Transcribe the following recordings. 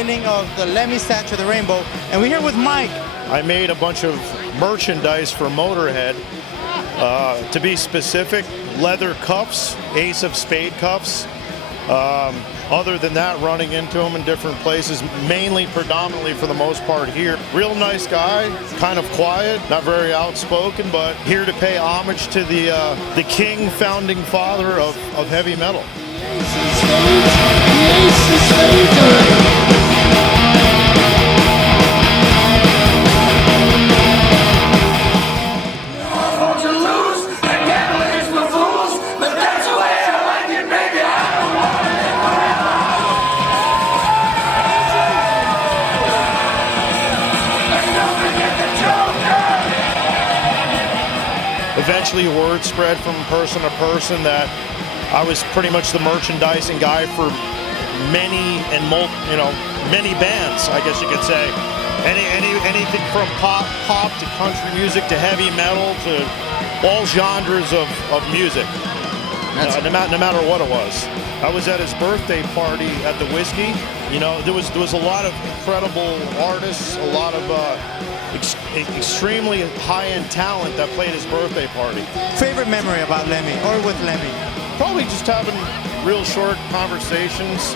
unveiling of the Lemmy statue of the rainbow, and we're here with Mike. I made a bunch of merchandise for Motorhead. To be specific, leather cuffs, Ace of Spade cuffs. Other than that, running into them in different places, mainly, predominantly for the most part here. Real nice guy, kind of quiet, not very outspoken, but here to pay homage to the king, founding father of heavy metal. Eventually word spread from person to person that I was pretty much the merchandising guy for many bands, I guess you could say. Anything from pop to country music to heavy metal to all genres of music, no matter what it was. I was at his birthday party at the Whiskey. You know, there was a lot of incredible artists, a lot of extremely high-end talent that played his birthday party. Favorite memory about Lemmy, or with Lemmy? Probably just having real short conversations,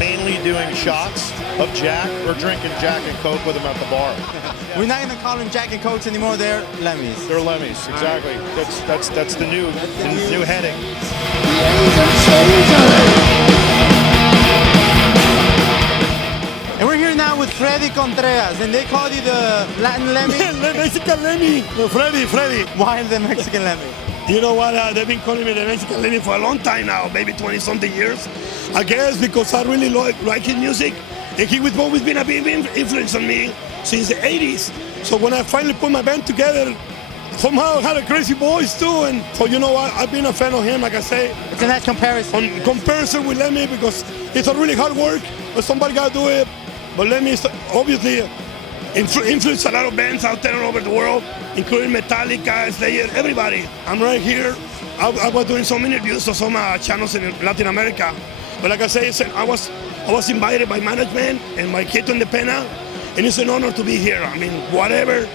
mainly doing shots of Jack or drinking Jack and Coke with him at the bar. We're not going to call them Jack and Cokes anymore, they're Lemmys. They're Lemmys, exactly. That's the new heading. And we're here now with Freddy Contreras, and they call you the Latin Lemmy? The Mexican Lemmy, Freddy. Why the Mexican Lemmy? You know what, they've been calling me the Mexican Lemmy for a long time now, maybe 20-something years. I guess because I really like his music, and he was always been a big influence on me since the 80s. So when I finally put my band together, somehow I had a crazy voice too, and so you know what, I've been a fan of him, like I say. It's a nice comparison. On comparison with Lemmy, because it's a really hard work, but somebody got to do it. But Lemmy is obviously influenced a lot of bands out there all over the world, including Metallica, Slayer, everybody. I'm right here. I was doing some interviews to some channels in Latin America. But like I say, I was invited by management and my kid in the Pena, and it's an honor to be here. I mean, whatever.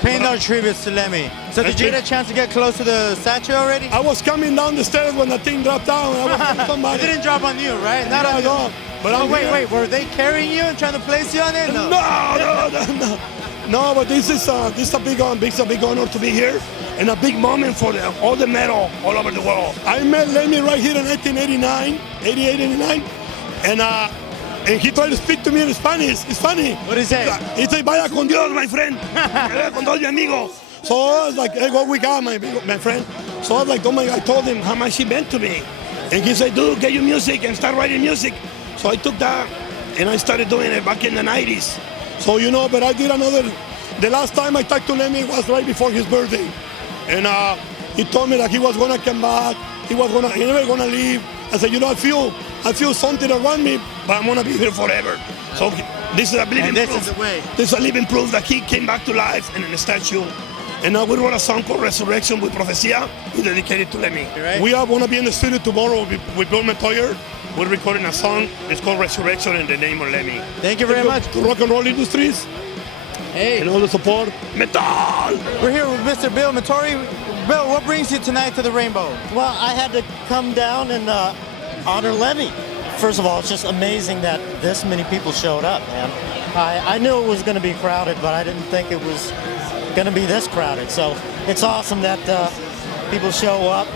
Paying our tributes to Lemmy. So did you get a chance to get close to the statue already? I was coming down the stairs when the thing dropped down. I was with somebody. It didn't drop on you, right? Not on you. But wait, were they carrying you and trying to place you on it? No, but this is a big honor to be here, and a big moment for all the metal all over the world. I met Lemmy right here in 1989, 88, 89, and he tried to speak to me in Spanish. It's funny. What did he say? He said, "Vaya con Dios, my friend. Vaya con Dios, mi amigo." So I was like, "Hey, go we got, my friend." So I was like, "Oh my God," I told him how much he meant to me, and he said, "Dude, get your music and start writing music." So I took that and I started doing it back in the 90s. So, you know, but I did the last time I talked to Lemmy was right before his birthday. And he told me that he was gonna come back, he never gonna leave. I said, you know, I feel something around me, but I'm gonna be here forever. So this is a living proof. This is a living proof that he came back to life and in a statue. And now we wrote a song called Resurrection with Profecia. We dedicated to Lemmy. Right. We are gonna be in the studio tomorrow with Bill Montoya. We're recording a song. It's called Resurrection in the name of Lemmy. Thank you very much. To Rock and Roll Industries. Hey. And all the support. Metal! We're here with Mr. Bill Montoya. Bill, what brings you tonight to the Rainbow? Well, I had to come down and honor Lemmy. First of all, it's just amazing that this many people showed up, man. I knew it was going to be crowded, but I didn't think it was going to be this crowded. So it's awesome that people show up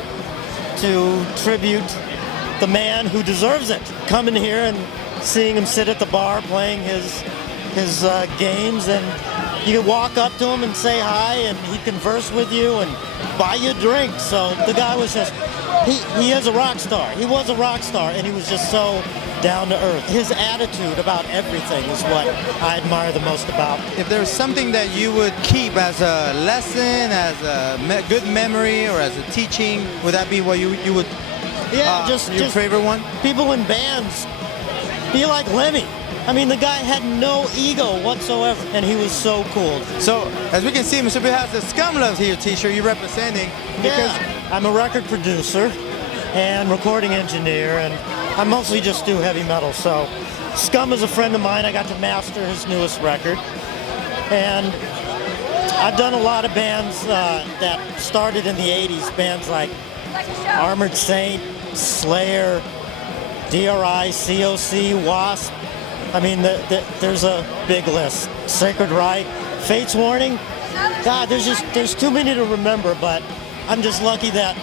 to tribute the man who deserves it. Coming here and seeing him sit at the bar playing his games, and you can walk up to him and say hi, and he'd converse with you and buy you a drink. So the guy was just, he is a rock star. He was a rock star, and he was just so down to earth. His attitude about everything is what I admire the most about. If there's something that you would keep as a lesson, as a good memory, or as a teaching, would that be what you would? Yeah, your just favorite one? People in bands be like Lemmy. I mean, the guy had no ego whatsoever, and he was so cool. So, as we can see, Mr. Bill has the Scum Loves Here t-shirt you're representing. Yeah, I'm a record producer and recording engineer, and I mostly just do heavy metal. So Scum is a friend of mine. I got to master his newest record. And I've done a lot of bands that started in the 80s, bands like Armored Saint, Slayer, DRI, COC, Wasp. I mean, there's a big list. Sacred Reich, Fate's Warning. God, there's too many to remember, but I'm just lucky that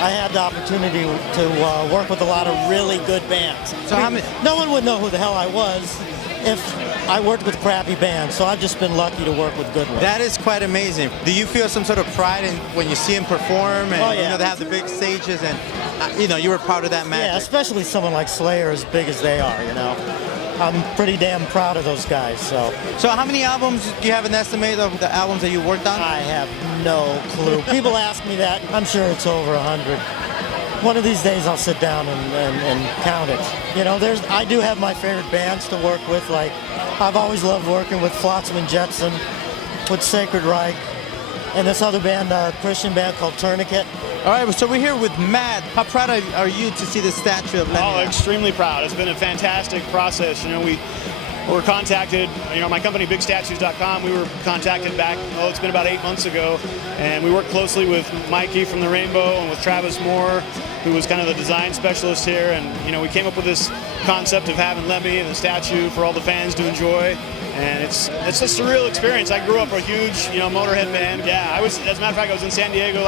I had the opportunity to work with a lot of really good bands. So no one would know who the hell I was if I worked with crappy bands, so I've just been lucky to work with good ones. That is quite amazing. Do you feel some sort of pride in when you see them perform and Oh, yeah. you know they have the big stages and you know you were part of that magic? Yeah, especially someone like Slayer, as big as they are, you know. I'm pretty damn proud of those guys, so. So how many albums do you have an estimate of the albums that you worked on? I have no clue. People ask me that. I'm sure it's over 100. One of these days I'll sit down and count it. You know, I do have my favorite bands to work with. Like, I've always loved working with Flotsam and Jetsam, with Sacred Reich, and this other band, Christian band called Tourniquet. All right, so we're here with Matt. How proud are you to see the statue of Lemmy? Oh, extremely proud. It's been a fantastic process. You know, we were contacted, you know, my company, bigstatues.com, we were contacted back, it's been about 8 months ago, and we worked closely with Mikey from the Rainbow and with Travis Moore, who was kind of the design specialist here, and, you know, we came up with this concept of having Lemmy and the statue for all the fans to enjoy. And it's a surreal experience. I grew up a huge, you know, Motorhead fan. Yeah, as a matter of fact, I was in San Diego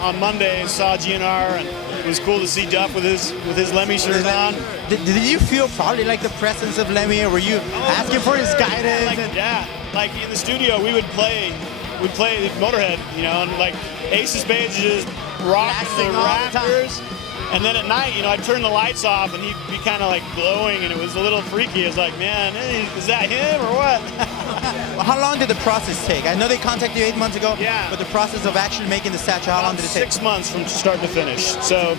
on Monday, saw GNR, and it was cool to see Duff with his Lemmy shirt on. Did you feel probably like the presence of Lemmy, or were you asking for his guidance? Like in the studio, we'd play Motorhead, you know, and like Ace of Spades just rocking the rafters. And then at night, you know, I'd turn the lights off and he'd be kind of like glowing, and it was a little freaky. It was like, man, hey, is that him or what? Well, how long did the process take? I know they contacted you 8 months ago, yeah. But the process of actually making the statue, how long did it take? 6 months from start to finish. So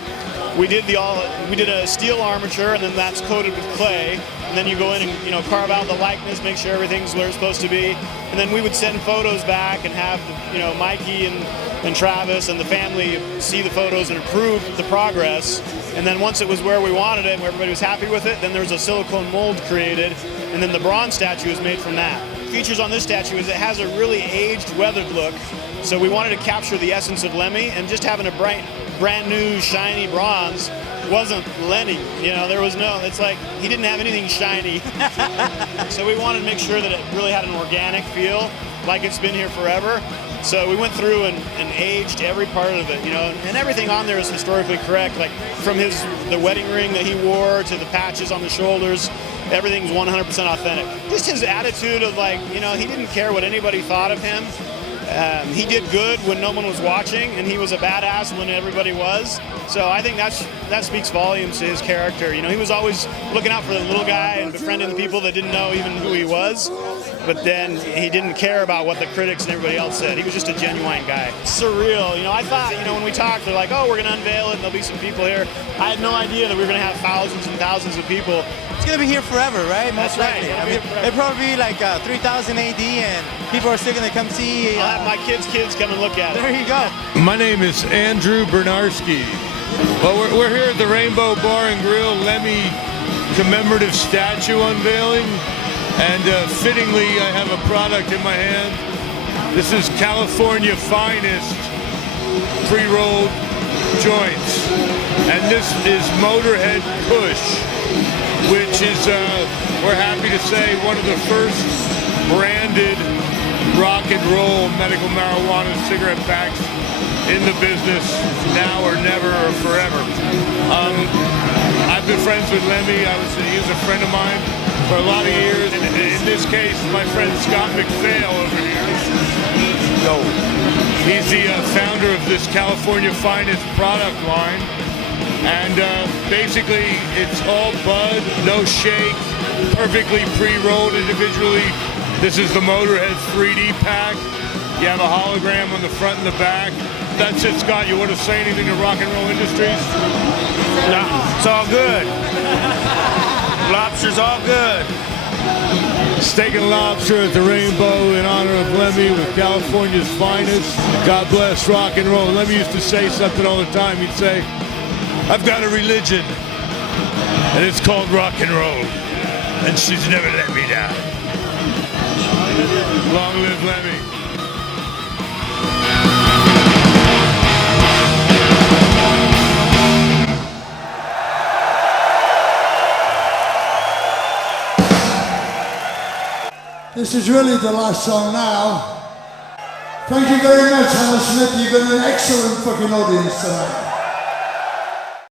we did a steel armature, and then that's coated with clay. And then you go in and, you know, carve out the likeness, make sure everything's where it's supposed to be. And then we would send photos back and have, you know, Mikey and Travis and the family see the photos and approve the progress. And then once it was where we wanted it and where everybody was happy with it, then there was a silicone mold created, and then the bronze statue is made from that. Features on this statue is it has a really aged, weathered look. So we wanted to capture the essence of Lemmy, and just having a bright, brand new, shiny bronze wasn't Lenny. You know, it's like he didn't have anything shiny. So we wanted to make sure that it really had an organic feel, like it's been here forever. So we went through and aged every part of it, you know, and everything on there is historically correct, like from the wedding ring that he wore to the patches on the shoulders, everything's 100% authentic. Just his attitude of, like, you know, he didn't care what anybody thought of him. He did good when no one was watching, and he was a badass when everybody was. So I think that speaks volumes to his character. You know, he was always looking out for the little guy and befriending the people that didn't know even who he was. But then he didn't care about what the critics and everybody else said. He was just a genuine guy. Surreal. You know, I thought, you know, when we talked, they're like, oh, we're going to unveil it and there'll be some people here. I had no idea that we were going to have thousands and thousands of people. It's going to be here forever, right? Most That's right. likely. I mean, it'll probably be like 3000 AD, and people are still going to come see. I'll have my kids' come and look at it. There you go. My name is Andrew Bernarski. Well, we're here at the Rainbow Bar and Grill Lemmy commemorative statue unveiling, and fittingly, I have a product in my hand. This is California finest pre-rolled joints, and this is Motorhead Push, which is, we're happy to say, one of the first branded rock and roll medical marijuana cigarette packs in the business, now or never or forever. I've been friends with Lemmy. He was a friend of mine for a lot of years. And in this case, my friend Scott McPhail over here. He's the founder of this California finest product line. And basically, it's all bud, no shake, perfectly pre-rolled individually. This is the Motorhead 3D pack. You have a hologram on the front and the back. That's it, Scott. You want to say anything to Rock and Roll Industries? No, it's all good. Lobster's all good. Steak and lobster at the Rainbow in honor of Lemmy with California's finest. God bless rock and roll. Lemmy used to say something all the time. He'd say, I've got a religion. and it's called Rock and Roll, and she's never let me down. Long live Lemmy. This is really the last song now. Thank you very much, Hammersmith. You've been an excellent fucking audience tonight.